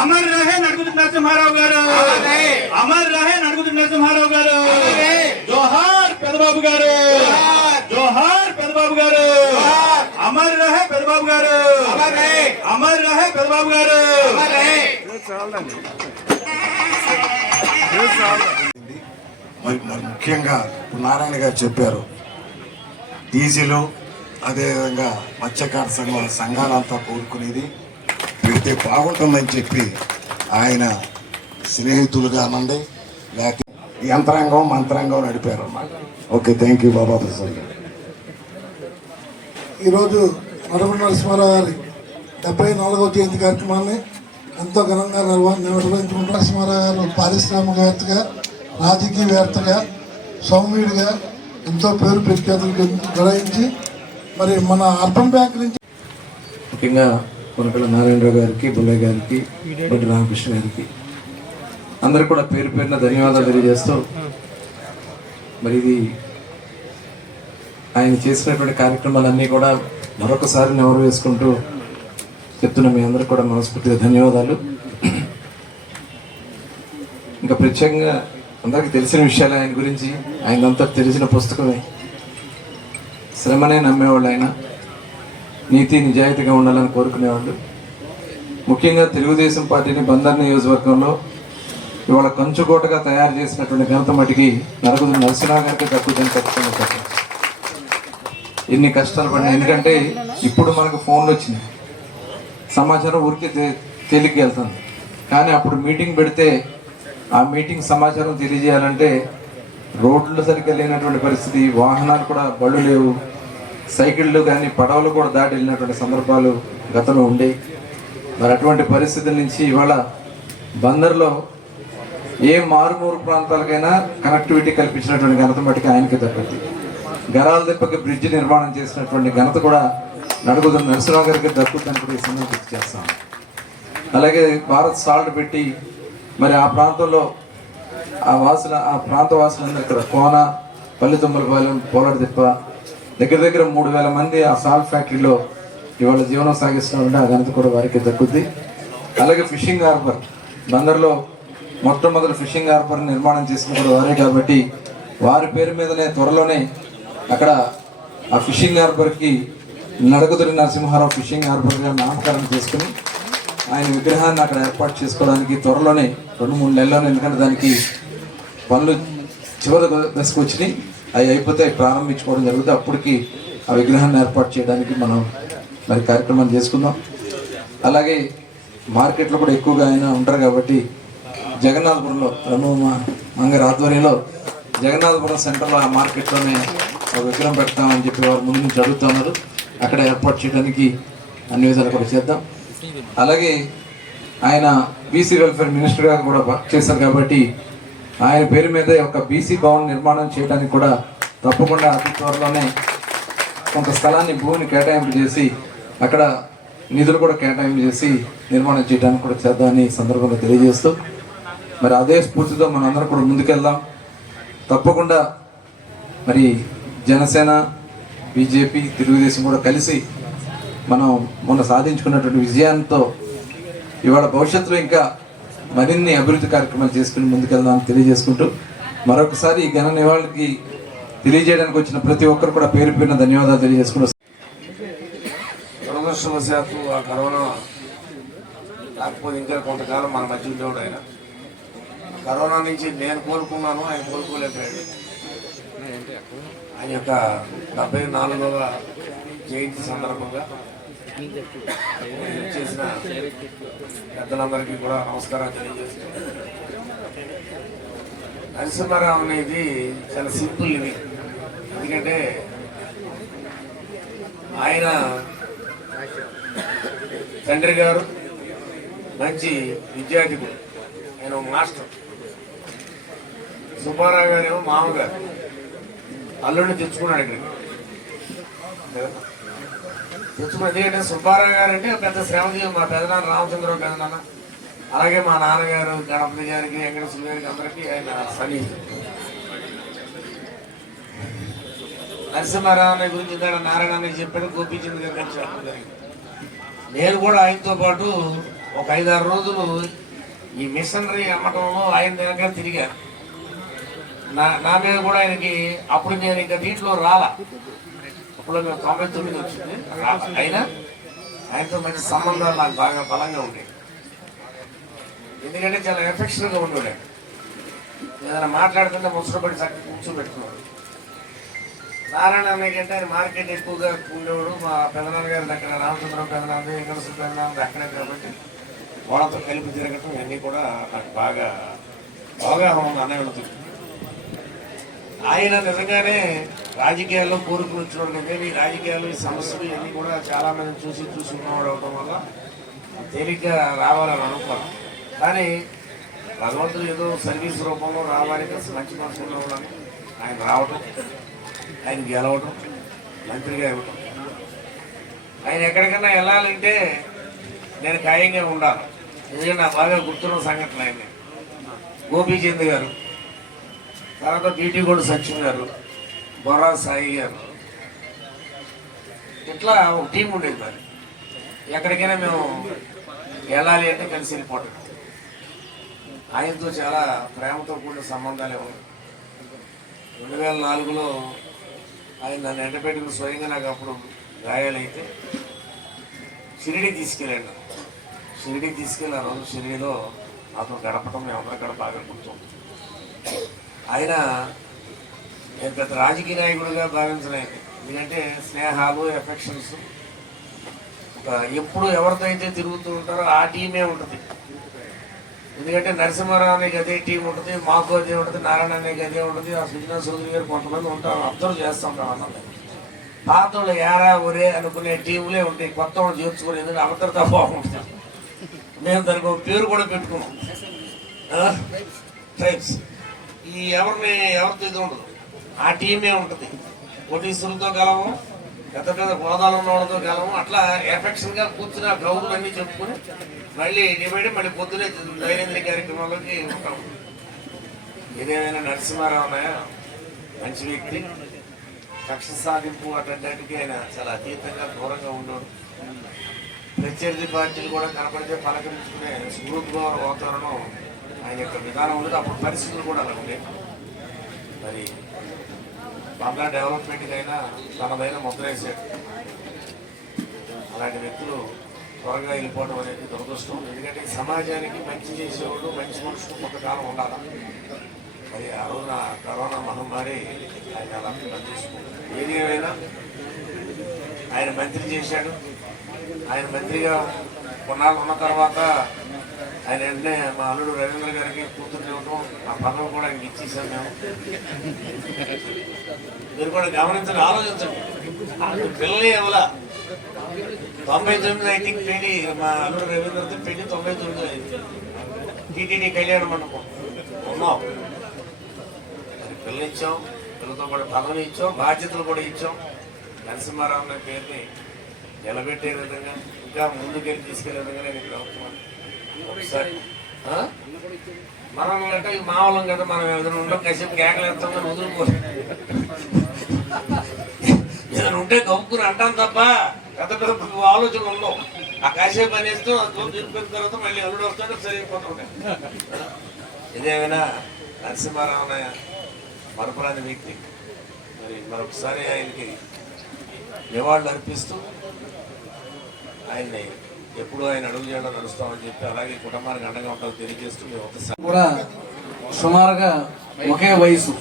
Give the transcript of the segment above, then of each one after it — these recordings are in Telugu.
అమర్ రహే నడుగుతు నరసింహారావు గారు అమర్ రహే నడుగుతు నరసింహారావు గారు జోహార్ పెదబాబు గారు జోహార్ పెదబాబు గారు అమర్ రహే పెదబాబు గారు అమర్ రహే పెదబాబు గారు మరి మరి ముఖ్యంగా నారాయణ గారు చెప్పారు. డీజిలు అదేవిధంగా మత్స్యకార సంఘం సంఘాలంతా కోరుకునేది పెడితే బాగుంటుందని చెప్పి ఆయన స్నేహితులుగా అనండి లేకపోతే యంత్రాంగం మంత్రాంగం నడిపారు అన్నమాట okay thank you Baba Prasad గారు. ఈరోజు నడుమ నరసింహారావు గారి డెబ్బై నాలుగవ జయంతి కార్యక్రమాన్ని ఎంతో ఘనంగా నిర్వ నరసింహారావు గారు పారిశ్రామికవేత్తగా రాజకీయవేత్తగా సౌమ్యుడిగా ఎంతో పేరు ప్రఖ్యాతులు గ్రహించి మరి మన అర్బన్ బ్యాంక్ నుంచి ముఖ్యంగా కొనకల నారాయణరావు గారికి బుల్లయ్య గారికి బొడ్డి రామకృష్ణ గారికి అందరు కూడా పేరు పేరున ధన్యవాదాలు తెలియజేస్తూ మరి ఇది ఆయన చేసినటువంటి కార్యక్రమాలన్నీ కూడా మరొకసారి నెవరు వేసుకుంటూ చెప్తున్న మీ అందరూ కూడా మనస్ఫూర్తిగా ధన్యవాదాలు. ఇంకా ప్రత్యేకంగా అందరికీ తెలిసిన విషయాలు ఆయన గురించి ఆయనంతా తెలిసిన పుస్తకమే. శ్రమనే నమ్మేవాళ్ళు ఆయన. నీతి నిజాయితీగా ఉండాలని కోరుకునేవాళ్ళు. ముఖ్యంగా తెలుగుదేశం పార్టీని బందర్ నియోజకవర్గంలో ఇవాళ కంచుకోటగా తయారు చేసినటువంటి ఘనత మటుకి నరకుదు నరసింహరావు గారికి దక్కుదని ఖచ్చితంగా ఎన్ని కష్టాలు పడినాయి ఎందుకంటే ఇప్పుడు మనకు ఫోన్లు వచ్చినాయి. సమాచారం ఊరికే తే- తేలిగ్గా వెళ్తుంది. కానీ అప్పుడు మీటింగ్ పెడితే ఆ మీటింగ్ సమాచారం తెలియజేయాలంటే రోడ్లు సరిగ్గా లేనటువంటి పరిస్థితి వాహనాలు కూడా బళ్ళు లేవు సైకిళ్ళు కానీ పడవలు కూడా దాటి వెళ్ళినటువంటి సందర్భాలు గతంలో ఉండేవి. మరి అటువంటి పరిస్థితుల నుంచి ఇవాళ బందర్లో ఏ మారుమూరు ప్రాంతాలకైనా కనెక్టివిటీ కల్పించినటువంటి ఘనత మటుకు ఆయనకి దక్కుద్ది గరాల దెబ్బకి బ్రిడ్జ్ నిర్మాణం చేసినటువంటి ఘనత కూడా నడుగుతున్న నరసింహరావు గారికి దక్కుద్దని కూడా ఈ సందర్భం చేస్తాం అలాగే భారత్ సాల్ట్ పెట్టి మరి ఆ ప్రాంతంలో ఆ వాసుల ఆ ప్రాంత వాసులందరూ ఇక్కడ కోన పల్లెతుమ్మలపాలెం పోలాడి తిప్ప దగ్గర దగ్గర మూడు వేల మంది ఆ సాల్ట్ ఫ్యాక్టరీలో ఇవాళ జీవనం సాగిస్తున్నారంటే ఆ ఘనత కూడా వారికి దక్కుద్ది. అలాగే ఫిషింగ్ హార్బర్ బందర్లో మొట్టమొదటి ఫిషింగ్ హార్బర్ నిర్మాణం చేసిన కూడా వారే కాబట్టి వారి పేరు మీదనే త్వరలోనే అక్కడ ఆ ఫిషింగ్ హార్బర్కి నడకదురి నరసింహారావు ఫిషింగ్ హార్బర్గా నామకరణం చేసుకుని ఆయన విగ్రహాన్ని అక్కడ ఏర్పాటు చేసుకోవడానికి త్వరలోనే రెండు మూడు నెలల్లోనే ఎందుకంటే దానికి పనులు చివరి దశకు వచ్చినాయి. అవి అయిపోతే ప్రారంభించుకోవడం జరుగుతుంది. అప్పటికి ఆ విగ్రహాన్ని ఏర్పాటు చేయడానికి మనం మరి కార్యక్రమం చేసుకుందాం. అలాగే మార్కెట్లో కూడా ఎక్కువగా ఆయన ఉంటారు కాబట్టి జగన్నాథపురంలో రమ మంగారి ఆధ్వర్యంలో జగన్నాథపురం సెంటర్లో ఆ మార్కెట్లోనే ఒక విగ్రహం పెడతామని చెప్పి వారు ముందు నుంచి అడుగుతున్నారు అక్కడ ఏర్పాటు చేయడానికి అన్ని విధాలు కూడా చేద్దాం. అలాగే ఆయన బీసీ వెల్ఫేర్ మినిస్టర్గా కూడా వర్క్ చేశారు కాబట్టి ఆయన పేరు మీద ఒక బీసీ భవన్ నిర్మాణం చేయడానికి కూడా తప్పకుండా అతి త్వరలోనే కొంత స్థలాన్ని భూమిని కేటాయింపు చేసి అక్కడ నిధులు కూడా కేటాయింపు చేసి నిర్మాణం చేయడానికి కూడా చేద్దామని సందర్భంగా తెలియజేస్తూ మరి అదే స్ఫూర్తితో మనం అందరం కూడా ముందుకెళ్దాం. తప్పకుండా మరి జనసేన బీజేపీ తెలుగుదేశం కూడా కలిసి మనం మొన్న సాధించుకున్నటువంటి విజయంతో ఇవాళ భవిష్యత్తులో ఇంకా మరిన్ని అభివృద్ధి కార్యక్రమాలు చేసుకుని ముందుకెళ్దామని తెలియజేసుకుంటూ మరొకసారి ఈ ఘన నివాళికి తెలియజేయడానికి వచ్చిన ప్రతి ఒక్కరు కూడా పేరు పేరున ధన్యవాదాలు తెలియజేసుకుంటూ దురదృష్టవశాత్తు ఆ కరోనా కాకపోతే ఇంకా కొంతకాలం మన మధ్య ఉండేవాడు ఆయన. కరోనా నుంచి నేను కోలుకున్నాను ఆయన కోలుకోలేకపోయాడు. ఆయన యొక్క డెబ్బై నాలుగవ జయంతి సందర్భంగా చేసిన పెద్దలందరికీ కూడా నమస్కారం తెలియజేస్తున్నాను. నరసింహారావు అనేది చాలా సింపుల్ ఇది ఎందుకంటే ఆయన తండ్రి గారు మంచి విద్యార్థికుడు ఆయన ఒక మాస్టర్. సుబ్బారావు గారు ఏమో మామగారు. అల్లుడిని తెచ్చుకున్నాడు ఇక్కడికి. ఎందుకంటే సుబ్బారావు గారు అంటే పెద్ద శ్రమజీవి మా పెదనాన్న రామచంద్రరావు పెదనాన్న అలాగే మా నాన్నగారు గణపతి గారికి వెంకటేశ్వర గారికి అందరికీ ఆయన సన్నిహితుడు నరసింహారావు గురించి ఇందాక నారాయణ అన్నయ్య చెప్పాడు గోపీచంద్ గారు చెప్పడం జరిగింది. నేను కూడా ఆయనతో పాటు ఒక ఐదారు రోజులు ఈ మిషనరీ అమ్మటంలో ఆయన దగ్గర తిరిగాను. నా నా మీద కూడా ఆయనకి అప్పుడు నేను ఇంకా దీంట్లో రాలా. అప్పుడు తొంభై తొమ్మిది వచ్చింది. అయినా ఆయనతో మంచి సంబంధాలు నాకు బాగా బలంగా ఉండేవి ఎందుకంటే చాలా ఎఫెక్షన్గా ఉండేవాడు ఏదైనా మాట్లాడుతుంటే ముసరపడి చక్కగా కూర్చోబెట్టుకున్నాడు. నారాయణ అన్నయ్య కంటే ఆయన మార్కెట్ ఎక్కువగా ఉండేవాడు. మా పెదనాన్న గారి దగ్గర రామచంద్రం పెదనాన్న వెంకటేశ్వర పెదనాన్న అక్కడే కాబట్టి వాళ్ళతో కలిపి తిరగటం ఇవన్నీ కూడా నాకు బాగా అవగాహన ఉంది అన్నయ్యలతో ఆయన నిజంగానే రాజకీయాల్లో కోరుకుని వచ్చినాడు కానీ ఈ రాజకీయాలు ఈ సమస్యలు ఇవన్నీ కూడా చాలా మంది చూసి చూసి ఉన్నవాడు అవడం వల్ల తేలిగ్గా రావాలని అనుకోను. కానీ భగవంతుడు ఏదో సర్వీస్ రూపంలో రావడానికి అసలు మంచి మనసులో ఆయన రావటం ఆయన గెలవటం మంత్రిగా ఇవ్వటం. ఆయన ఎక్కడికన్నా వెళ్ళాలంటే నేను ఖాయంగా ఉండాలి. ఎందుకంటే నా బాగా గుర్తున్న సంఘటన ఆయన గోపీచంద్ గారు. తర్వాత బీటీగోడు సచిన్ గారు బొరా సాయి గారు. ఇట్లా ఒక టీం ఉండేది మరి. ఎక్కడికైనా మేము వెళ్ళాలి అంటే కలిసి వెళ్ళిపోవటం. ఆయనతో చాలా ప్రేమతో కూడిన సంబంధాలు ఇవ్వండి రెండు వేల నాలుగులో ఆయన నన్ను ఎండపెట్టిన స్వయంగా నాకు అప్పుడు గాయాలైతే షిరిడి తీసుకెళ్ళాను నన్ను. షిరిడి తీసుకెళ్ళి ఆ రోజు షిరిడిలో అతను గడపడం మేమందరం కూడా బాగా గుర్తుంది ఆయన నేను పెద్ద రాజకీయ నాయకుడిగా భావించలేదు ఎందుకంటే స్నేహాలు ఎఫెక్షన్స్ ఎప్పుడు ఎవరితో అయితే తిరుగుతూ ఉంటారో ఆ టీమే ఉంటుంది. ఎందుకంటే నరసింహారావునికి అదే టీం ఉంటుంది మాకు అదే ఉంటుంది నారాయణ అదే ఉంటుంది ఆ సుజనా చౌదరి గారు కొంతమంది ఉంటారు అబ్జర్వ్ చేస్తూ ఉంటాం అన్నది పాత వాళ్ళు యారా ఒరే అనుకునే టీంలే ఉంటాయి కొత్త వాళ్ళు చేర్చుకుని ఎందుకంటే అభద్రత బాగుంటుంది. మేము దానికి పేరు కూడా పెట్టుకున్నాం. ట్రైబ్స్ ఈ ఎవరిని ఎవరితో ఇది ఉండదు. ఆ టీమే ఉంటుంది. కోటీశ్వరులతో గలము పెద్ద పెద్ద గోదాలు ఉన్నవాళ్ళతో గలము అట్లా ఎఫెక్షన్గా కూర్చుని ఆ గౌరులు అన్ని చెప్పుకుని మళ్ళీ డివైడ్ మళ్ళీ పొద్దునే దైనందిన కార్యక్రమాల్లోకి ఉంటాం. ఇదేమైనా నరసింహారావు అన్నయ్య మంచి వ్యక్తి. కక్ష సాధింపు అటువంటి ఆయన చాలా అతీతంగా దూరంగా ఉండడు ప్రత్యర్థి పార్టీలు కూడా కనపడితే పలకరించుకునే స్మృతిగా వాతావరణం ఆయన యొక్క విధానం ఉండదు. అప్పుడు పరిస్థితులు కూడా అలా ఉండే మరి బాగా డెవలప్మెంట్కి అయినా తనదైన ముద్ర వేసాడు అలాంటి వ్యక్తులు త్వరగా వెళ్ళిపోవడం అనేది దురదృష్టం. ఎందుకంటే సమాజానికి మంచి చేసేవాళ్ళు మంచి మనుషులు కొంతకాలం ఉండాలి. మరి ఆ రోజున కరోనా మహమ్మారి ఆయన అలా పనిచేసుకుంటారు ఏది ఏమైనా ఆయన మంత్రి చేశాడు. ఆయన మంత్రిగా కొన్నాళ్ళు ఉన్న తర్వాత ఆయన వెంటనే మా అల్లుడు రవీంద్ర గారికి కూతురు ఇవ్వటం ఆ పదవి కూడా ఆయనకి ఇచ్చేసాం మేము. మీరు కూడా గమనించండి ఆలోచించండి. పిల్లలు పిల్లలే తొంభై తొమ్మిది ఐ థింక్ పెళ్ళి మా అల్లుడు రవీంద్రతో పెళ్ళి తొంభై తొమ్మిది అయింది. టీటీడీ కళ్యాణ మండపం. ఉన్నాం పిల్లలు ఇచ్చాం పిల్లలతో కూడా పనులు ఇచ్చాం బాధ్యతలు కూడా ఇచ్చాం. నరసింహారావు అనే పేరుని నిలబెట్టే విధంగా ఇంకా ముందుకెళ్ళి తీసుకెళ్ళే విధంగా నేను ఇక్కడ అవుతున్నాను ఒకసారి మనం అంటే మా వాళ్ళం కదా మనం ఏదైనా ఉండం కాసేపు కేకలు ఎత్తాం కానీ వదులుకోరు ఏదైనా ఉంటే కమ్ముకుని అంటాం తప్ప పెద్ద పెద్ద ఆలోచనలు ఉండవు. ఆ కాసేపు అనేస్తూ ఆ తోలు తర్వాత మళ్ళీ అల్లుడు వస్తాడు సరిపోతుంటాయి ఇదేమైనా నరసింహారావు అనే మరపురాని వ్యక్తి? మరి మరొకసారి ఆయనకి నివాళులు అర్పిస్తూ ఆయన్ని ఎప్పుడు ఆయన అడుగు చేయడం నడుస్తామని చెప్పి అలాగే కుటుంబానికి అండగా ఉంటామని తెలియజేస్తూ మేము ఒకసారి కూడా సుమారుగా ఒకే వయసు.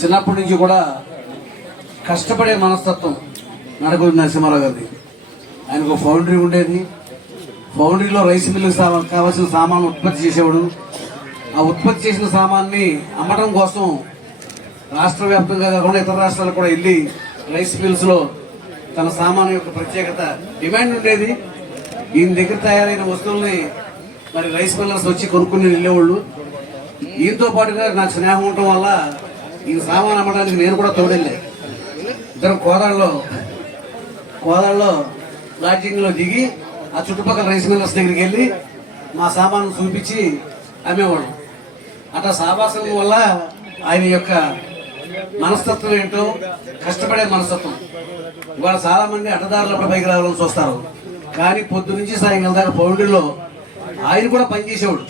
చిన్నప్పటి నుంచి కూడా కష్టపడే మనస్తత్వం నడకూరి నరసింహారావు గారిది. ఆయనకు ఒక ఫౌండరీ ఉండేది. ఫౌండరీలో రైస్ మిల్లుకి కావాల్సిన సామాన్ ఉత్పత్తి చేసేవాడు. ఆ ఉత్పత్తి చేసిన సామాన్ని అమ్మడం కోసం రాష్ట్ర వ్యాప్తంగా కాకుండా ఇతర రాష్ట్రాలకు కూడా వెళ్ళి రైస్ మిల్స్లో తన సామాను యొక్క ప్రత్యేకత డిమాండ్ ఉండేది. ఈయన దగ్గర తయారైన వస్తువుల్ని మరి రైస్ మిల్లర్స్ వచ్చి కొనుక్కుని వెళ్ళేవాళ్ళు. ఈయనతో పాటుగా నాకు స్నేహం ఉండటం వల్ల ఈ సామాన్ అమ్మడానికి నేను కూడా తోడెళ్ళే. ఇద్దరం కోదాడలో కోదాడలో లాడ్జింగ్లో దిగి ఆ చుట్టుపక్కల రైస్ మిల్లర్స్ దగ్గరికి వెళ్ళి మా సామాను చూపించి అమ్మేవాడు అట్లా సావాసం వల్ల ఆయన యొక్క మనస్తత్వం ఏంటో కష్టపడే మనస్తత్వం. ఇవాళ చాలా మంది అడ్డదారుల పైకి రావాలని చూస్తారు. కానీ పొద్దు నుంచి సాయంకాలం దాకా పౌండ్రీలో ఆయన కూడా పనిచేసేవాడు.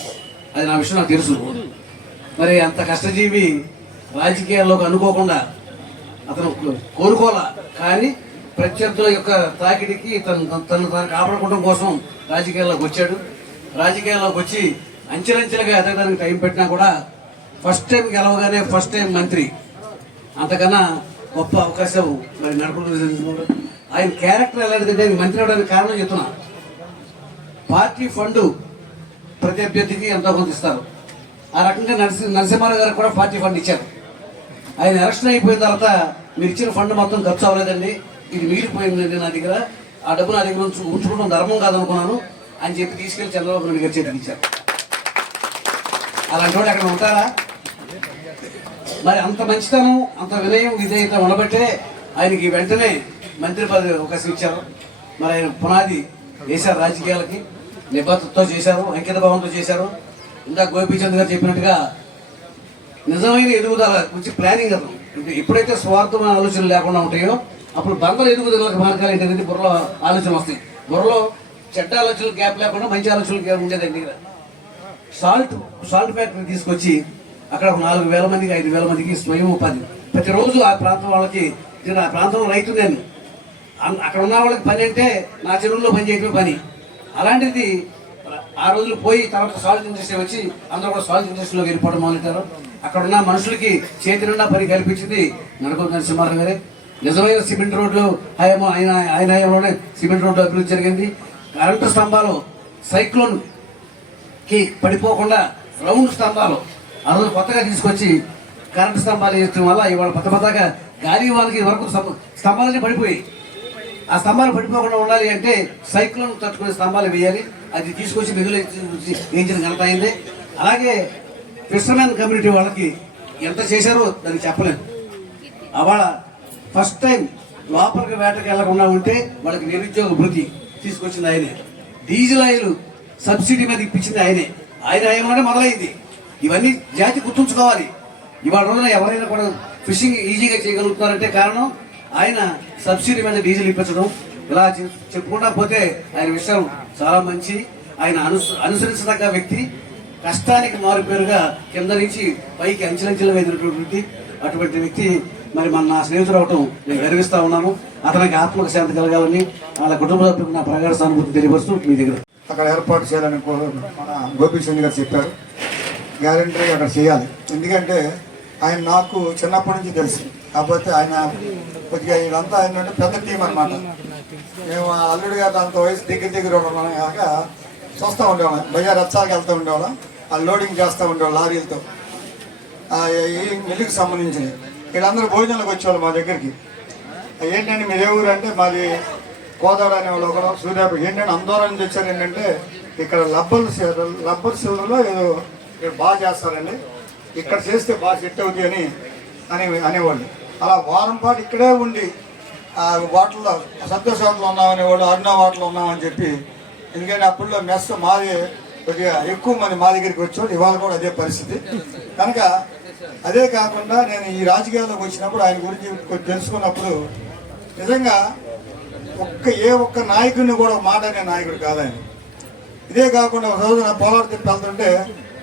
అది నా విషయం నాకు తెలుసు. మరి అంత కష్టజీవి రాజకీయాల్లోకి అనుకోకుండా అతను కోరుకోవాలా? కానీ ప్రత్యర్థుల యొక్క తాకిడికి తను తను తను కాపాడుకోవడం కోసం రాజకీయాల్లోకి వచ్చాడు. రాజకీయాల్లోకి వచ్చి అంచెలంచెలుగా ఎదగడానికి టైం పెట్టినా కూడా ఫస్ట్ టైం గెలవగానే ఫస్ట్ టైం మంత్రి. అంతకన్నా గొప్ప అవకాశం మరి నడుపుకుంటూ ఆయన క్యారెక్టర్ ఎలాంటిదంటే ఆయన మంత్రి అవడానికి కారణం చెప్తున్నా. పార్టీ ఫండ్ ప్రతి అభ్యర్థికి ఎంతో కొంత ఇస్తారు. ఆ రకంగా నరసి నరసింహారావు గారికి కూడా పార్టీ ఫండ్ ఇచ్చారు. ఆయన ఎలక్షన్ అయిపోయిన తర్వాత మీరు ఇచ్చిన ఫండ్ మొత్తం ఖర్చు అవ్వలేదండి. ఇది మిగిలిపోయిందండి నా దగ్గర. ఆ డబ్బు నా దగ్గర ఉంచుకోవడం ధర్మం కాదనుకున్నాను అని చెప్పి తీసుకెళ్ళి చంద్రబాబు నాయుడు గారి చేతికి ఇచ్చారు. అలాంటి వాడు అక్కడ ఉంటారా? మరి అంత మంచితనం అంత వినయం విధేయత ఉండబట్టే ఆయనకి వెంటనే మంత్రి పదవి అవకాశం ఇచ్చారు. మరి ఆయన పునాది వేశారు రాజకీయాలకి నిబద్ధతతో చేశారు అంకిత భావంతో చేశారు. ఇంకా గోపీచంద్ గారు చెప్పినట్టుగా నిజమైన ఎదుగుదల గురించి ప్లానింగ్ అతను. ఎప్పుడైతే స్వార్థమైన ఆలోచనలు లేకుండా ఉంటాయో అప్పుడు బందల ఎదుగుదలకు మార్గాలు ఏంటనేది బుర్రలో ఆలోచనలు వస్తాయి. బుర్రలో చెడ్డ ఆలోచనలు గ్యాప్ లేకుండా మంచి ఆలోచనలు గ్యాప్ ఉండేదండి దగ్గర. సాల్ట్ సాల్ట్ ఫ్యాక్టరీ తీసుకొచ్చి అక్కడ ఒక నాలుగు వేల మందికి ఐదు వేల మందికి స్వయం ఉపాధి. ప్రతిరోజు ఆ ప్రాంతం వాళ్ళకి నేను ఆ ప్రాంతంలో రైతు నేను. అక్కడ ఉన్న వాళ్ళకి పని అంటే నా చెరువుల్లో పని చేయటమే పని. అలాంటిది ఆ రోజులు పోయి తర్వాత సాల్ట్ ఇండస్ట్రీ వచ్చి అందరూ కూడా సాల్ట్ ఇండస్ట్రీలో వెళ్ళిపోవడం మొదలెట్టారు అక్కడ ఉన్న మనుషులకి చేతి నిండా పని కల్పించింది నడకొండ నరసింహారావు గారే నిజమైన సిమెంట్ రోడ్లు హయామో ఆయన ఆయన హయాంలోనే సిమెంట్ రోడ్లు అభివృద్ధి జరిగింది. కరెంటు స్తంభాలు సైక్లోన్కి పడిపోకుండా రౌండ్ స్తంభాలు ఆ రోజు కొత్తగా తీసుకొచ్చి కరెంటు స్తంభాలు వేయడం వల్ల ఇవాళ కొత్త కొత్తగా గాలి వాళ్ళకి వరకు స్తంభాలన్నీ పడిపోయి ఆ స్తంభాలు పడిపోకుండా ఉండాలి అంటే సైక్లోన్ తట్టుకునే స్తంభాలు వేయాలి. అది తీసుకొచ్చి నిధులు వేయించిన ఘనత అయింది. అలాగే ఫిషర్మెన్ కమ్యూనిటీ వాళ్ళకి ఎంత చేశారో దానికి చెప్పలేను అవాళ ఫస్ట్ టైం లోపలికి వేటకి వెళ్ళకుండా ఉంటే వాళ్ళకి నిరుద్యోగ వృద్ధి తీసుకొచ్చింది ఆయనే. డీజిల్ ఆయిల్ సబ్సిడీ మీద ఇప్పించింది ఆయనే. ఆయన ఆయనలోనే మొదలైంది. ఇవన్నీ జాతి గుర్తుంచుకోవాలి. ఇవాళ రోజున ఎవరైనా కూడా ఫిషింగ్ ఈజీగా చేయగలుగుతున్నారంటే కారణం ఆయన సబ్సిడీ మీద డీజిల్ ఇప్పించడం. ఇలా చెప్పుకుంటా పోతే ఆయన విషయం చాలా మంచి. ఆయన అను అనుసరించదగ్గ వ్యక్తి. కష్టానికి మారు పేరుగా కింద నుంచి పైకి అంచెలంచెలు ఎదిరినటువంటి వ్యక్తి అటువంటి వ్యక్తి మరి మన నా స్నేహితుడు అవటం నేను గర్విస్తూ ఉన్నాను. అతనికి ఆత్మక శాంతి కలగాలని వాళ్ళ కుటుంబ సభ్యులకు నా ప్రగాఢ సానుభూతి తెలియపరుస్తూ మీ దగ్గర అక్కడ ఏర్పాటు చేయాలని కూడా మన గోపీచంద్ గారు చెప్పారు. గ్యారంటీ అక్కడ చేయాలి. ఎందుకంటే ఆయన నాకు చిన్నప్పటి నుంచి తెలుసు. కాకపోతే ఆయన కొద్దిగా ఇదంతా ఏంటంటే పెద్ద టీం అనమాట మేము ఆ అల్లుడు గారు అంత వయసు దగ్గర దగ్గర ఉండడం కాక చూస్తూ ఉండేవాళ్ళం. బజార్ రచ్చాలకు వెళ్తూ ఉండేవాళ్ళం. ఆ లోడింగ్ చేస్తూ ఉండేవాళ్ళు లారీలతో. ఈ మిల్లుకి సంబంధించినవి. వీళ్ళందరూ భోజనాలకు వచ్చేవాళ్ళు మా దగ్గరికి. ఏంటంటే మీరు ఏ ఊరు అంటే మాది కోదాడ అనే వాళ్ళు ఒకరు సూర్యాపేట. ఏంటంటే అందరం నుంచి వచ్చారు ఏంటంటే ఇక్కడ లబ్బర్ లబ్బర్ సిల్వర్లో ఏదో ఇక్కడ బాగా చేస్తారండి ఇక్కడ చేస్తే బాగా సెట్ అవుతుంది అని అని అనేవాళ్ళు. అలా వారం పాటు ఇక్కడే ఉండి ఆ వాటర్లో సంతోష ఉన్నామనేవాళ్ళు అరుణ హోటల్లో ఉన్నామని చెప్పి ఎందుకంటే అప్పుడులో మెస్ మాది కొద్దిగా ఎక్కువ మంది మా దగ్గరికి వచ్చాడు ఇవాళ కూడా అదే పరిస్థితి. కనుక అదే కాకుండా నేను ఈ రాజకీయాల్లోకి వచ్చినప్పుడు ఆయన గురించి కొంచెం తెలుసుకున్నప్పుడు నిజంగా ఒక్క ఏ ఒక్క నాయకుడిని కూడా మాటనే మాట నాయకుడు కాదని ఇదే కాకుండా ఒక రోజు నా పోలాడు వెళ్తుంటే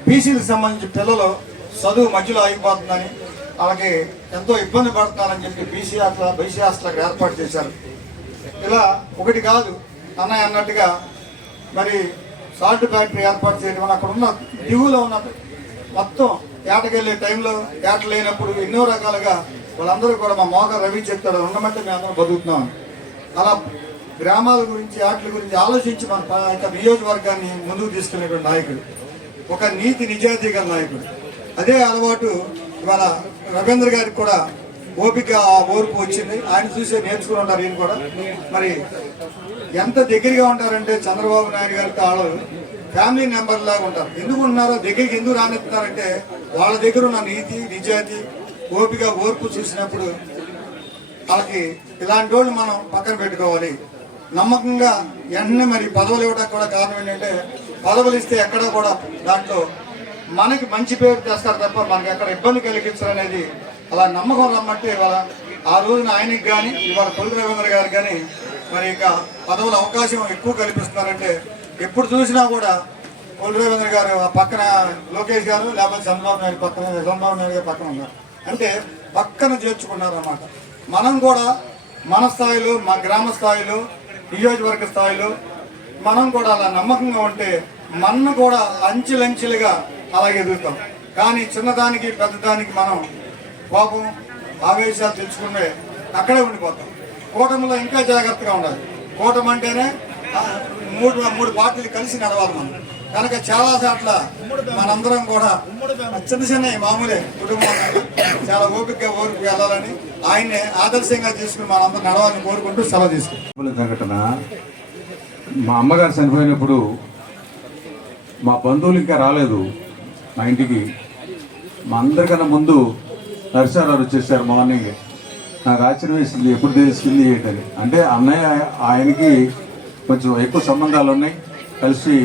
బీసీలకు సంబంధించి పిల్లలు చదువు మధ్యలో అయిపోతుందని వాళ్ళకి ఎంతో ఇబ్బంది పడుతున్నారని చెప్పి బీసీ హాస్టల్ బీసీ హాస్టల్కి ఏర్పాటు చేశారు. ఇలా ఒకటి కాదు అన్నయ్య అన్నట్టుగా మరి సాల్ట్ ఫ్యాక్టరీ ఏర్పాటు చేయడం అక్కడ ఉన్న దిగులో ఉన్న మొత్తం ఏటకెళ్ళే టైంలో ఏట లేనప్పుడు ఎన్నో రకాలుగా వాళ్ళందరూ కూడా మా మోగ రవి చెప్తాడు ఉండమంటే మేము అందరం బతుకుతున్నాం. అలా గ్రామాల గురించి వాటి గురించి ఆలోచించి మన యొక్క నియోజకవర్గాన్ని ముందుకు తీసుకునేటువంటి నాయకుడు. ఒక నీతి నిజాయితీ గల నాయకుడు. అదే అలవాటు ఇవాళ రవీంద్ర గారికి కూడా ఓపిక ఆ ఓర్పు వచ్చింది. ఆయన చూసే నేర్చుకుని ఉంటారు ఈయన కూడా. మరి ఎంత దగ్గరగా ఉంటారంటే చంద్రబాబు నాయుడు గారికి వాళ్ళు ఫ్యామిలీ మెంబర్ లాగా ఉంటారు. ఎందుకు ఉన్నారో దగ్గరికి ఎందుకు రానిస్తున్నారంటే వాళ్ళ దగ్గర ఉన్న నీతి నిజాయితీ ఓపిక ఓర్పు చూసినప్పుడు వాళ్ళకి ఇలాంటి వాళ్ళు మనం పక్కన పెట్టుకోవాలి. నమ్మకంగా ఎన్న మరి పదవులు ఇవ్వడానికి కూడా కారణం ఏంటంటే పదవులు ఇస్తే ఎక్కడా కూడా దాంట్లో మనకి మంచి పేరు తెస్తారు తప్ప మనకి ఎక్కడ ఇబ్బంది కలిగించరు అనేది అలా నమ్మకం రమ్మంటే ఇవాళ ఆ రోజున ఆయనకి కానీ ఇవాళ కొల్లు రవీంద్ర గారు కానీ మరి ఇక పదవుల అవకాశం ఎక్కువ కల్పిస్తున్నారంటే ఎప్పుడు చూసినా కూడా కొల్లు రవీంద్ర గారు ఆ పక్కన లోకేష్ గారు లేకపోతే చంద్రబాబు నాయుడు పక్కన చంద్రబాబు నాయుడు గారు పక్కన ఉన్నారు. అంటే పక్కన చేర్చుకున్నారు అన్నమాట మనం కూడా మన స్థాయిలో మా గ్రామ స్థాయిలో నియోజకవర్గ స్థాయిలో మనం కూడా అలా నమ్మకంగా ఉంటే మన్ను కూడా అంచెలంచెలుగా అలాగే ఎదుగుతాం. కానీ చిన్నదానికి పెద్దదానికి మనం కోపం ఆవేశాలు తెచ్చుకుంటే అక్కడే ఉండిపోతాం. కూటమిలో ఇంకా జాగ్రత్తగా ఉండాలి. కూటమి అంటేనే మూడు మూడు పార్టీలు కలిసి నడవాలి మనం. కనుక చాలా చోట్ల మనందరం కూడా చిన్న చిన్న మామూలే కుటుంబం. చాలా ఓపికగా ఓపిక వెళ్ళాలని ఆయన్ని ఆదర్శంగా తీసుకుని మనందరం నడవాలని కోరుకుంటూ సెలవు తీసుకుంటాం సంఘటన మా అమ్మగారు చనిపోయినప్పుడు మా బంధువులు ఇంకా రాలేదు మా ఇంటికి. మా అందరికన్నా ముందు నరసారావు వచ్చేసారు మార్నింగ్. నాకు ఆశ్చర్యం వేసింది ఎప్పుడు తెలిసింది ఏంటని అంటే అన్నయ్య ఆయనకి కొంచెం ఎక్కువ సంబంధాలు ఉన్నాయి. కలిసి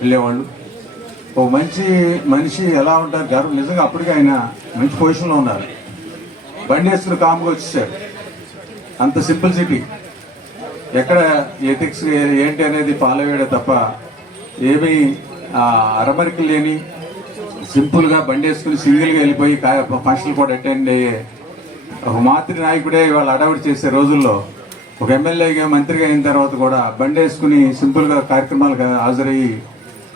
వెళ్ళేవాళ్ళు. ఓ మంచి మనిషి ఎలా ఉంటారు? గర్వం నిజంగా అప్పటికి ఆయన మంచి పొజిషన్లో ఉన్నారు. బండి వేసుకుని కామ్గా వచ్చేసారు. అంత సింపుల్ సిటీ ఎక్కడ ఎథిక్స్ ఏంటి అనేది ఫాలో అయ్యాడే తప్ప ఏమీ అరబరికి లేని సింపుల్గా బండి వేసుకుని సింగిల్గా వెళ్ళిపోయి ఫంక్షన్ కూడా అటెండ్ అయ్యే ఒక మాతృ నాయకుడే ఇవాళ అడవిడి చేసే రోజుల్లో ఒక ఎమ్మెల్యేగా మంత్రిగా అయిన తర్వాత కూడా బండి వేసుకుని సింపుల్గా కార్యక్రమాలకు హాజరయ్యి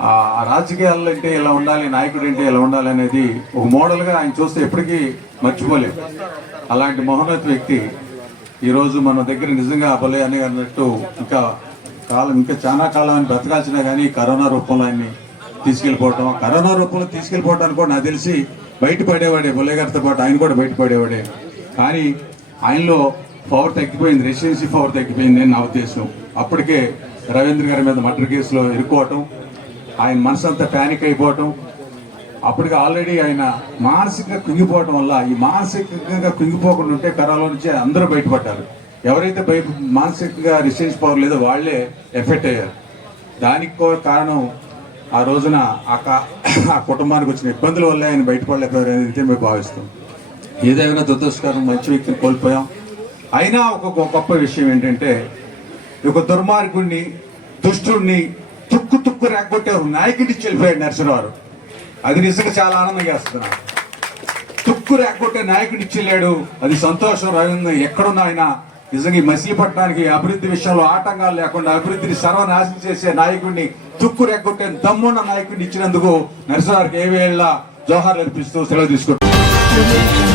ఆ రాజకీయాల్లో అంటే ఇలా ఉండాలి నాయకుడు అంటే ఇలా ఉండాలి అనేది ఒక మోడల్గా ఆయన చూస్తే ఎప్పటికీ మర్చిపోలేము అలాంటి మహోన్నత వ్యక్తి ఈరోజు మన దగ్గర నిజంగా అబలే అని అన్నట్టు ఇంకా కాలం ఇంకా చాలా కాలం అని బ్రతకాల్సినా కానీ కరోనా రూపంలో ఆయన్ని తీసుకెళ్ళిపోవటం కరోనా రూపంలో తీసుకెళ్ళిపోవటానికి కూడా నాకు తెలిసి బయటపడేవాడే బుల్లగారితో పాటు ఆయన కూడా బయటపడేవాడే కానీ ఆయనలో పవర్ తగ్గిపోయింది రెసిడెన్సీ పవర్ తగ్గిపోయింది అని నా ఉద్దేశం. అప్పటికే రవీంద్ర గారి మీద మర్డర్ కేసులో ఇరుక్కోవటం ఆయన మనసు అంతా ప్యానిక్ అయిపోవటం అప్పటికి ఆల్రెడీ ఆయన మానసికంగా కుంగిపోవటం వల్ల ఈ మానసికంగా కుంగిపోకుండా ఉంటే కరోనా నుంచి అందరూ బయటపడ్డారు. ఎవరైతే భయ మానసికంగా రిసెన్స్ పవర్ లేదో వాళ్ళే ఎఫెక్ట్ అయ్యారు. దానికి కారణం ఆ రోజున ఆ ఆ కుటుంబానికి వచ్చిన ఇబ్బందుల వల్ల ఆయన బయటపడలేకపోయారు అనేది మేము భావిస్తాం. ఏదైనా దురదృష్టకరం మంచి వ్యక్తిని కోల్పోయాం. అయినా ఒక గొప్ప విషయం ఏంటంటే ఒక దుర్మార్గుడిని దుష్టుడిని తుక్కు తుక్కు రెగ్గొట్టే ఒక నాయకుడి చెల్లిపోయాడు నరసింహారు అది నిజంగా చాలా ఆనందంగా వేస్తున్నాను తుక్కు రెగ్గొట్టే నాయకుడి చెల్లాడు అది సంతోషం రవీంద్ర ఎక్కడున్నా ఆయన నిజంగా ఈ మసిలీపట్నానికి అభివృద్ధి విషయంలో ఆటంకాలు లేకుండా అభివృద్ధిని సర్వనాశనం చేసే నాయకుడిని తుక్కు రెగ్గొట్టే దమ్మున్న నాయకుడిని ఇచ్చినందుకు నరసింహారికి ఏ వేళ జోహార్ అర్పిస్తూ సెలవు తీసుకుంటారు